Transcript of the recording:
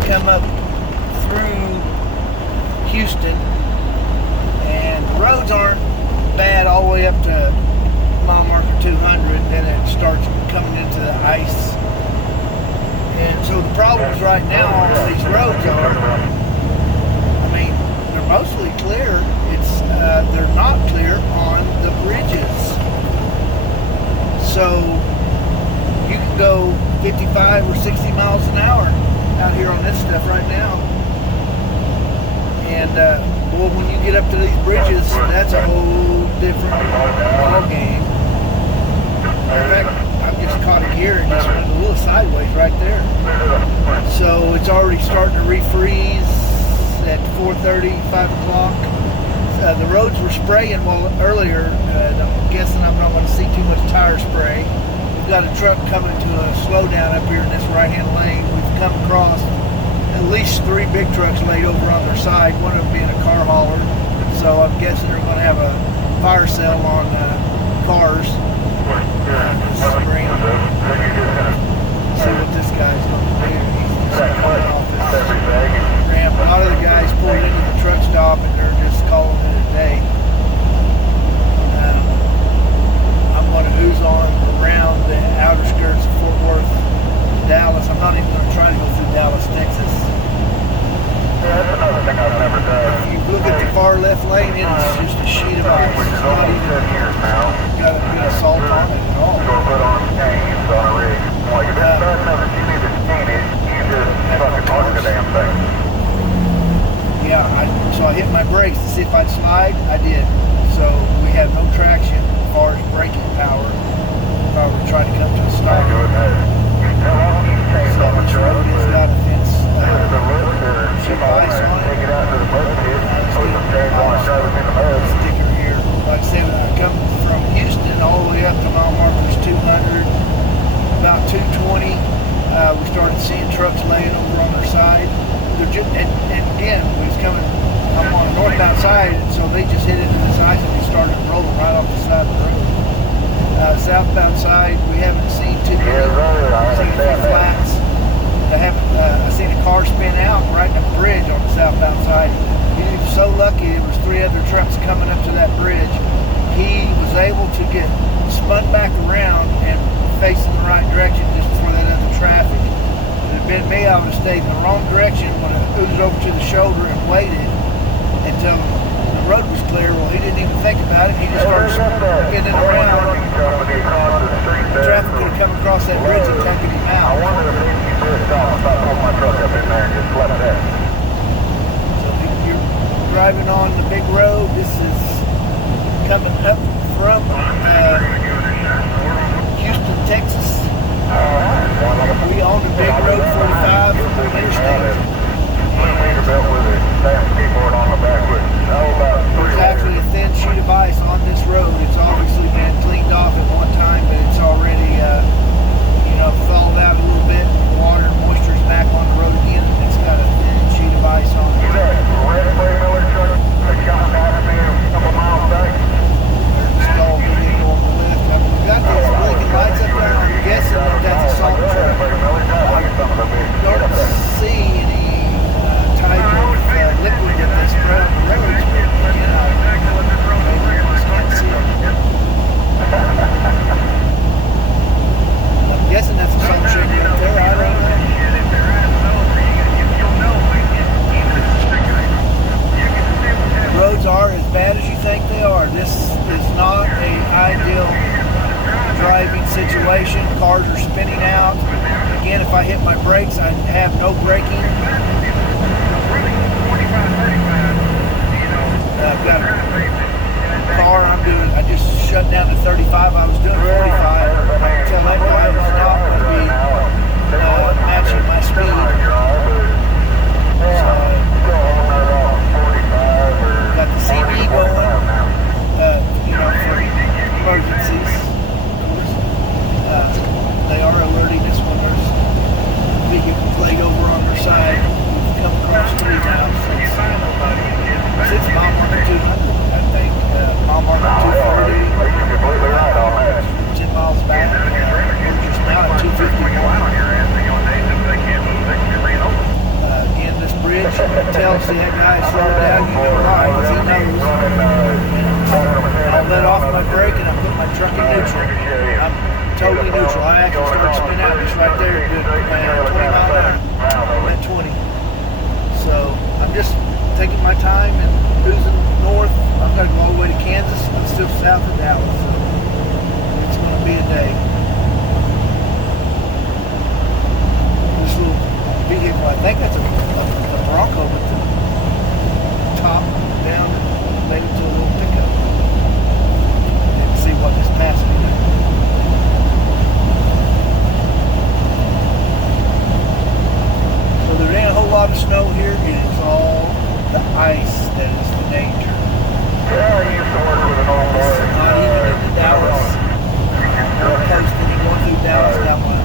I come up through Houston, and the roads aren't bad all the way up to mile marker 200, then it starts coming into the ice. And so the problems right now on these roads are, I mean, they're mostly clear. It's they're not clear on the bridges. So you can go 55 or 60 miles an hour out here on this stuff right now. And well, when you get up to these bridges, that's a whole different ball game. In fact, I've just caught a gear and just went a little sideways right there. So it's already starting to refreeze at 4:30, 5 o'clock. The roads were spraying earlier. I'm guessing I'm not going to see too much tire spray. We've got a truck coming to a slowdown up here in this right-hand lane. We've come across at least 3 big trucks laid over on their side, one of them being a car hauler. So I'm guessing they're going to have a fire sale on cars this spring. See what this guy's going to do. He's just coming off his ramp. A lot of the guys pulled into the truck stop and they're just calling it a day. I'm going to ooze on around the outer skirts of Fort Worth, Dallas. I'm not even going to try to go through Dallas, Texas. Yeah, that's another thing I've never done. If you look at the far left lane, it's just a sheet of ice. It's not even got a good salt on it at all. Go put on chains on a rig. Like if it's bad enough that you need to chain it, you just fucking park the damn thing. Yeah, so I hit my brakes to see if I'd slide. I did. So we have no traction as far as braking power. If I were to try to come to a stop. So this road has got a fence. Sheet of ice on it. Sticker here. Like I said, when I come from Houston all the way up to mile markers 200, about 220, we started seeing trucks laying over on their side. And again, we was coming, I'm on the northbound side, so they just hit into this ice and they started rolling right off the side of the road. Southbound side, we haven't seen too many. I've seen a few flats. I seen a car spin out right in the bridge on the southbound side. He was so lucky there was 3 other trucks coming up to that bridge. He was able to get spun back around and facing the right direction just before that other traffic. If it had been me, I would have stayed in the wrong direction when it oozed over to the shoulder and waited until the road was clear. Well, he didn't even think about it. He just started spinning around. The traffic could have come across that bridge and taken him out. So you're driving on the big road. This is coming up from Houston, Texas. We own the big road 45 interstate. There's actually a thin sheet of ice on this road. It's obviously been cleaned off at one time, but it's already thawed out a little bit. The water and moisture is back on the road again. It's got a thin sheet of ice on it. Stalled vehicle on the lift. We've got these blinking lights up there. I'm guessing that that's a salt truck. I don't see any type of liquid that they spread on the roads, but again, I just can't see it. I'm guessing that's a salt shaker up there. I don't know. Roads are as bad as you think they are. This is not an ideal driving situation. Cars are spinning out. Again, if I hit my brakes, I have no braking. I've got a car I just shut down to 35. I was doing 45. I can tell that guy is not going to be matching my speed. So, got the CB going, for emergencies. They are alerting us when there's a vehicle laid over on their side. We've come across 3 now since mile marker 200, I think. Mile marker 240. 10 miles back. We're just now at 251. usually have guys slow down, you know why, because he knows. I'll let off my brake and I'll put my truck in neutral. I'm totally neutral. I actually start spinning out just right there, doing 20 mile an hour. I'm at 20. So I'm just taking my time and cruising north. I'm going to go all the way to Kansas. I'm still south of Dallas, so it's going to be a day. This little vehicle, I think that's a Bronco with the top down, made it to a little pickup. And see what this passing is. So there ain't a whole lot of snow here. It's all the ice that is the danger. Yeah, I used to work with an old boy. Not even in the Dallas. I'm posting and going through Dallas down my